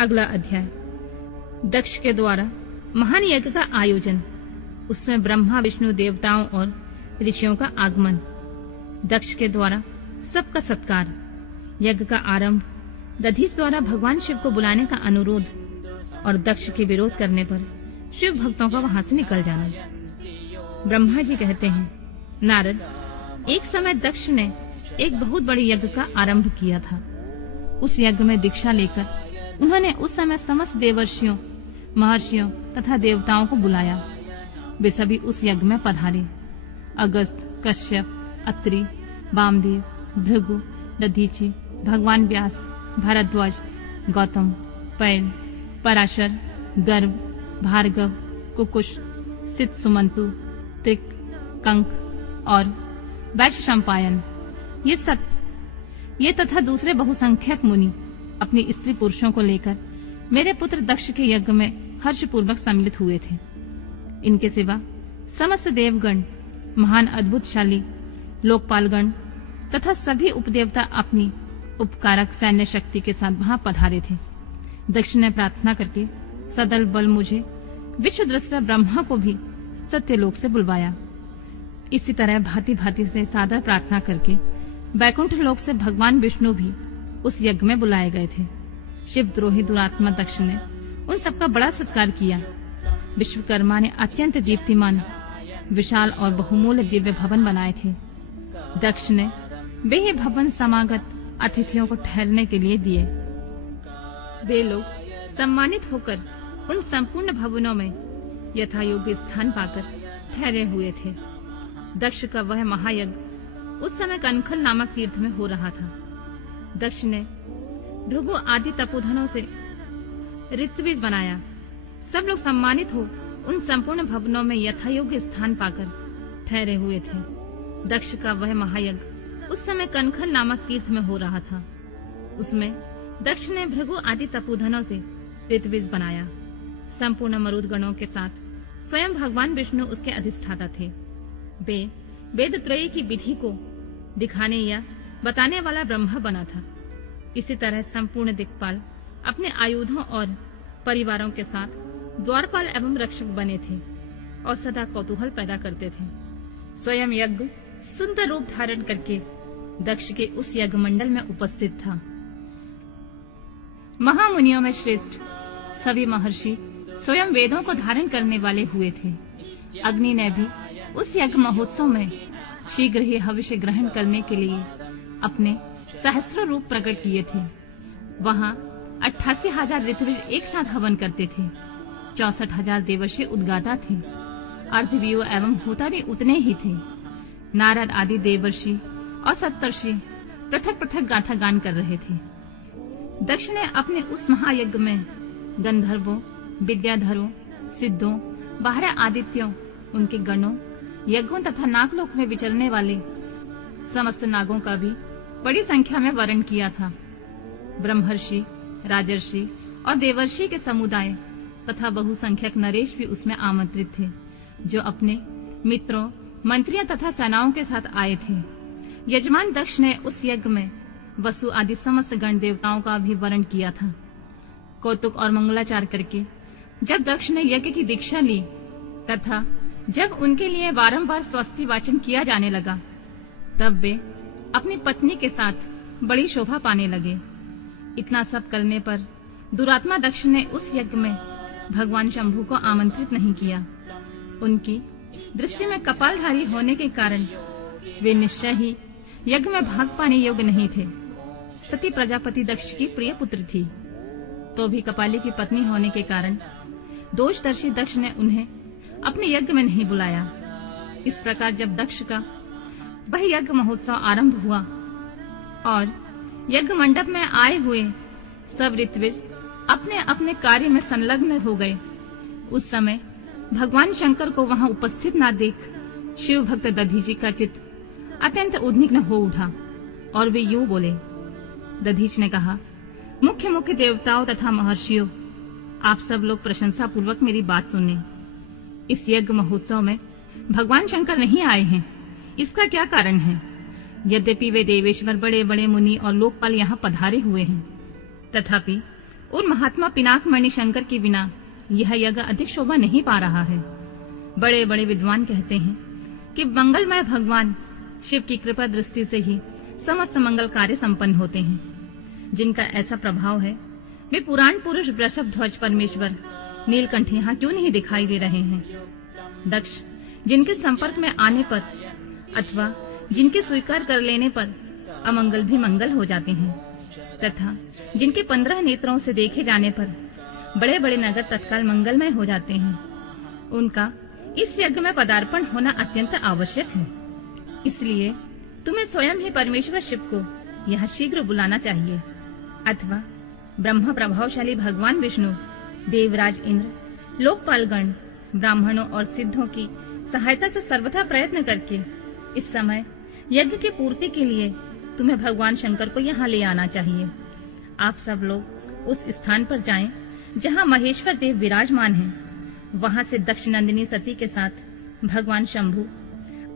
अगला अध्याय, दक्ष के द्वारा महान यज्ञ का आयोजन, उसमें ब्रह्मा विष्णु देवताओं और ऋषियों का आगमन, दक्ष के द्वारा सबका सत्कार, यज्ञ का आरंभ, दधीच द्वारा भगवान शिव को बुलाने का अनुरोध और दक्ष के विरोध करने पर शिव भक्तों का वहां से निकल जाना। ब्रह्मा जी कहते हैं, नारद, एक समय दक्ष ने एक बहुत बड़े यज्ञ का आरंभ किया था। उस यज्ञ में दीक्षा लेकर उन्होंने उस समय समस्त देवर्षियों, महर्षियों तथा देवताओं को बुलाया। वे सभी उस यज्ञ में पधारे। अगस्त, कश्यप, अत्रि, वामदेव, भृगु, दधीचि, भगवान व्यास, भारद्वाज, गौतम, पैल, पराशर, गर्भ, भार्गव, कुकुश, सित सुमंतु, त्रिक, कंक और वैशंपायन, ये तथा दूसरे बहुसंख्यक मुनि अपनी स्त्री पुरुषों को लेकर मेरे पुत्र दक्ष के यज्ञ में हर्षपूर्वक सम्मिलित हुए थे। इनके सिवा समस्त देवगण, महान अद्भुतशाली लोकपालगण तथा सभी उपदेवता अपनी उपकारक सैन्य शक्ति के साथ वहां पधारे थे। दक्ष ने प्रार्थना करके सदल बल मुझे विश्व दृष्टा ब्रह्मा को भी सत्यलोक से बुलवाया। इसी तरह भांति भांति से सादर प्रार्थना करके वैकुंठ लोक से भगवान विष्णु भी उस यज्ञ में बुलाए गए थे। शिवद्रोही दुरात्मा दक्ष ने उन सबका बड़ा सत्कार किया। विश्वकर्मा ने अत्यंत दीप्तिमान, विशाल और बहुमूल्य दिव्य भवन बनाए थे। दक्ष ने वे ही भवन समागत अतिथियों को ठहरने के लिए दिए। वे लोग सम्मानित होकर उन संपूर्ण भवनों में यथा योग्य स्थान पाकर ठहरे हुए थे। दक्ष का वह महायज्ञ उस समय कनखल नामक तीर्थ में हो रहा था। दक्ष ने भृगु आदि तपोधनों से ऋत्विज बनाया। सब लोग सम्मानित हो उन संपूर्ण भवनों में यथायोग्य स्थान पाकर ठहरे हुए थे। दक्ष का वह महायज्ञ उस समय कनखल नामक तीर्थ में हो रहा था। उसमें दक्ष ने भृगु आदि तपोधनों से ऋत्विज बनाया। संपूर्ण मरुदगणों के साथ स्वयं भगवान विष्णु उसके अधिष्ठाता थे। वे वेदत्रयी की विधि को दिखाने या बताने वाला ब्रह्मा बना था। इसी तरह संपूर्ण दिक्पाल अपने आयुधों और परिवारों के साथ द्वारपाल एवं रक्षक बने थे और सदा कौतूहल पैदा करते थे। स्वयं यज्ञ सुंदर रूप धारण करके दक्ष के उस यज्ञ मंडल में उपस्थित था। महामुनियों में श्रेष्ठ सभी महर्षि स्वयं वेदों को धारण करने वाले हुए थे। अग्नि ने भी उस यज्ञ महोत्सव में शीघ्र ही हविष्य ग्रहण करने के लिए अपने सहस्रों रूप प्रकट किए थे। वहां 88,000 ऋत्विज एक साथ हवन करते थे। 64,000 देवर्षि उद्गाता थे। अर्धव्यूह एवं होता भी उतने ही थे। नारद आदि देवर्षि और सप्तर्षि पृथक पृथक गाथा गान कर रहे थे। दक्ष ने अपने उस महायज्ञ में गंधर्वों, विद्याधरों, सिद्धों, बारह आदित्यों, उनके गणों, यज्ञों तथा नागलोक में विचरने वाले समस्त नागों का भी बड़ी संख्या में वर्ण किया था। ब्रह्मर्षि, राजर्षि और देवर्षि के समुदाय तथा बहुसंख्यक नरेश भी उसमें आमंत्रित थे, जो अपने मित्रों, मंत्रियों तथा सेनाओं के साथ आए थे। यजमान दक्ष ने उस यज्ञ में वसु आदि समस्त गण देवताओं का भी वर्ण किया था। कौतुक और मंगलाचार करके जब दक्ष ने यज्ञ की दीक्षा ली तथा जब उनके लिए बारंबार स्वस्ति वाचन किया जाने लगा, तब वे अपनी पत्नी के साथ बड़ी शोभा पाने लगे। इतना सब करने पर दुरात्मा दक्ष ने उस यज्ञ में भगवान शंभु को आमंत्रित नहीं किया। उनकी दृष्टि में कपालधारी होने के कारण वे निश्चय ही यज्ञ में भाग पाने योग्य नहीं थे। सती प्रजापति दक्ष की प्रिय पुत्र थी, तो भी कपाली की पत्नी होने के कारण दोषदर्शी दक्ष ने उन्हें अपने यज्ञ में नहीं बुलाया। इस प्रकार जब दक्ष का वह यज्ञ महोत्सव आरंभ हुआ और यज्ञ मंडप में आए हुए सब ऋत्विज अपने अपने कार्य में संलग्न हो गए, उस समय भगवान शंकर को वहां उपस्थित न देख शिव भक्त दधीचि का चित्त अत्यंत उद्विग्न हो उठा और वे यूं बोले। दधीच ने कहा, मुख्य मुख्य देवताओं तथा महर्षियों, आप सब लोग प्रशंसा पूर्वक मेरी बात सुने। इस यज्ञ महोत्सव में भगवान शंकर नहीं आए हैं, इसका क्या कारण है? यद्यपि वे देवेश्वर बड़े बड़े मुनि और लोकपाल यहाँ पधारे हुए हैं, तथापि उन महात्मा पिनाकमणि शंकर के बिना यह यज्ञ अधिक शोभा नहीं पा रहा है। बड़े बड़े विद्वान कहते हैं कि मंगलमय भगवान शिव की कृपा दृष्टि से ही समस्त मंगल कार्य संपन्न होते हैं। जिनका ऐसा प्रभाव है वे पुराण पुरुष वृषभ ध्वज परमेश्वर नीलकंठ यहाँ क्यों नहीं दिखाई दे रहे हैं? दक्ष जिनके संपर्क में आने पर अथवा जिनके स्वीकार कर लेने पर अमंगल भी मंगल हो जाते हैं, तथा जिनके 15 नेत्रों से देखे जाने पर बड़े बड़े नगर तत्काल मंगलमय हो जाते हैं, उनका इस यज्ञ में पदार्पण होना अत्यंत आवश्यक है। इसलिए तुम्हें स्वयं ही परमेश्वर शिव को यहाँ शीघ्र बुलाना चाहिए, अथवा ब्रह्म प्रभावशाली भगवान विष्णु, देवराज इंद्र, लोकपालगण, ब्राह्मणों और सिद्धों की सहायता से सर्वथा प्रयत्न करके इस समय यज्ञ की पूर्ति के लिए तुम्हें भगवान शंकर को यहाँ ले आना चाहिए। आप सब लोग उस स्थान पर जाएं जहाँ महेश्वर देव विराजमान हैं। वहाँ से दक्ष नंदिनी सती के साथ भगवान शंभु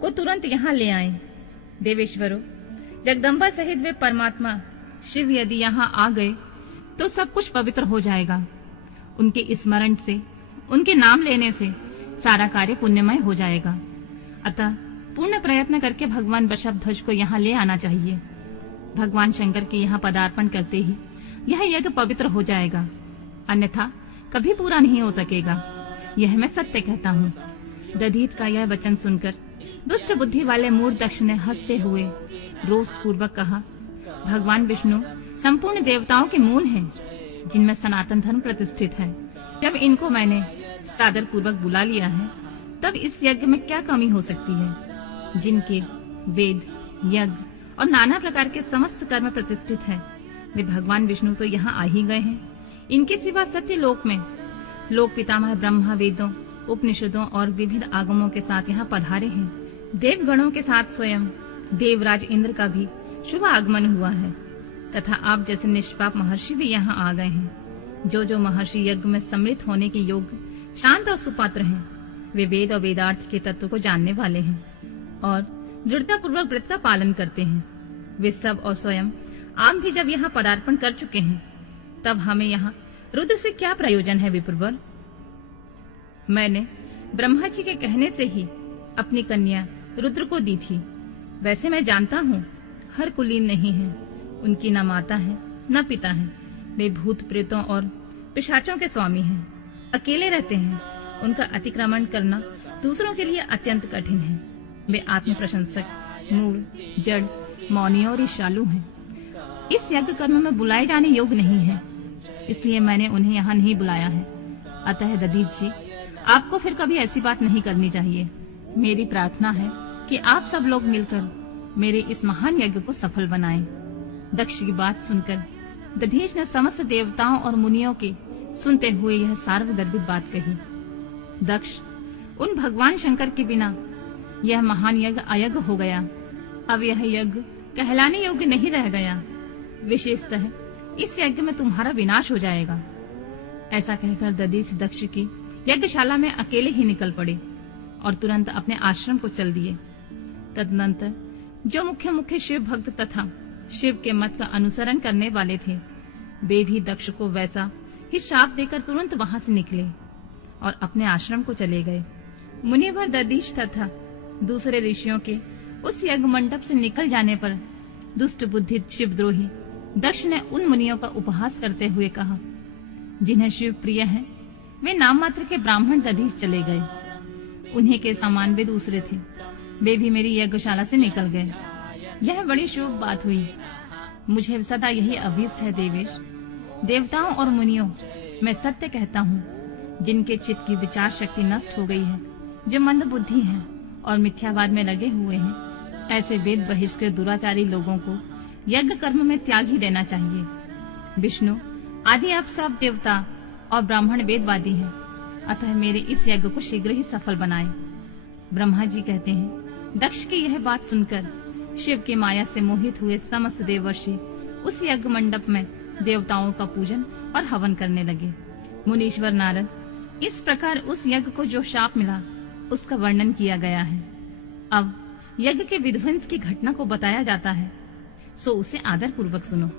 को तुरंत यहाँ ले आएं। देवेश्वरों, जगदम्बा सहित वे परमात्मा शिव यदि यहाँ आ गए तो सब कुछ पवित्र हो जाएगा। उनके स्मरण से, उनके नाम लेने से सारा कार्य पुण्यमय हो जाएगा। अतः पूर्ण प्रयत्न करके भगवान वृषभध्वज को यहाँ ले आना चाहिए। भगवान शंकर के यहाँ पदार्पण करते ही यह यज्ञ पवित्र हो जाएगा, अन्यथा कभी पूरा नहीं हो सकेगा। यह मैं सत्य कहता हूँ। दधीच का यह वचन सुनकर दुष्ट बुद्धि वाले मूढ़ दक्ष ने हंसते हुए रोष पूर्वक कहा, भगवान विष्णु संपूर्ण देवताओं के मूल हैं, जिनमें सनातन धर्म प्रतिष्ठित है। जब इनको मैंने सादर पूर्वक बुला लिया है, तब इस यज्ञ में क्या कमी हो सकती है? जिनके वेद, यज्ञ और नाना प्रकार के समस्त कर्म प्रतिष्ठित है, वे भगवान विष्णु तो यहाँ आ ही गए हैं। इनके सिवा सत्य लोक में लोक पितामह ब्रह्मा वेदों, उपनिषदों और विविध आगमों के साथ यहाँ पधारे हैं। देवगणों के साथ स्वयं देवराज इंद्र का भी शुभ आगमन हुआ है, तथा आप जैसे निष्पाप महर्षि भी यहाँ आ गए हैं। जो महर्षि यज्ञ में सम्मिलित होने के योग्य, शांत और सुपात्र हैं, वे वेद और वेदार्थ के तत्व को जानने वाले हैं और दृढ़ता पूर्वक व्रत का पालन करते हैं। वे सब और स्वयं आप भी जब यहाँ पदार्पण कर चुके हैं, तब हमें यहाँ रुद्र से क्या प्रयोजन है विप्रवर? मैंने ब्रह्मा जी के कहने से ही अपनी कन्या रुद्र को दी थी। वैसे मैं जानता हूँ हर कुलीन नहीं है, उनकी न माता है न पिता है। वे भूत प्रेतों और पिशाचों के स्वामी हैं, अकेले रहते हैं। उनका अतिक्रमण करना दूसरों के लिए अत्यंत कठिन है। वे आत्म प्रशंसक, मूढ़, जड़, मौनी और ईर्ष्यालु हैं। इस यज्ञ कर्म में बुलाए जाने योग्य नहीं है, इसलिए मैंने उन्हें यहाँ नहीं बुलाया है। अतः दधीच जी, आपको फिर कभी ऐसी बात नहीं करनी चाहिए। मेरी प्रार्थना है कि आप सब लोग मिलकर मेरे इस महान यज्ञ को सफल बनाएं। दक्ष की बात सुनकर दधीच ने समस्त देवताओं और मुनियों के सुनते हुए यह सार्वगर्भित बात कही। दक्ष, उन भगवान शंकर के बिना यह महान यज्ञ अयज्ञ हो गया। अब यह यज्ञ कहलाने योग्य नहीं रह गया। विशेषतः इस यज्ञ में तुम्हारा विनाश हो जाएगा। ऐसा कहकर दधीच दक्ष की यज्ञशाला में अकेले ही निकल पड़े और तुरंत अपने आश्रम को चल दिए। तदनंतर जो मुख्य मुख्य शिव भक्त तथा शिव के मत का अनुसरण करने वाले थे, वे भी दक्ष को वैसा ही शाप देकर तुरंत वहां से निकले और अपने आश्रम को चले गए। मुनिवर दधीच तथा दूसरे ऋषियों के उस यज्ञ मंडप से निकल जाने पर दुष्ट बुद्धि शिवद्रोही दक्ष ने उन मुनियों का उपहास करते हुए कहा, जिन्हें शिव प्रिय हैं, वे नाम मात्र के ब्राह्मण दधीच चले गए। उन्हीं के समान वे दूसरे थे, वे भी मेरी यज्ञशाला से निकल गए। यह बड़ी शुभ बात हुई। मुझे सदा यही अभीष्ट है देवेश। देवताओं और मुनियों, मैं सत्य कहता हूँ, जिनके चित्त की विचार शक्ति नष्ट हो गई है, जो मंद बुद्धि हैं और मिथ्यावाद में लगे हुए हैं, ऐसे वेद बहिष्कृत दुराचारी लोगों को यज्ञ कर्म में त्याग ही देना चाहिए। विष्णु आदि आप सब देवता और ब्राह्मण वेदवादी हैं, अतः मेरे इस यज्ञ को शीघ्र ही सफल बनाएं। ब्रह्मा जी कहते हैं, दक्ष की यह बात सुनकर शिव की माया से मोहित हुए समस्त देवर्षि उस यज्ञ मंडप में देवताओं का पूजन और हवन करने लगे। मुनीश्वर नारद, इस प्रकार उस यज्ञ को जो शाप मिला उसका वर्णन किया गया है। अब यज्ञ के विध्वंस की घटना को बताया जाता है, सो उसे आदर पूर्वक सुनो।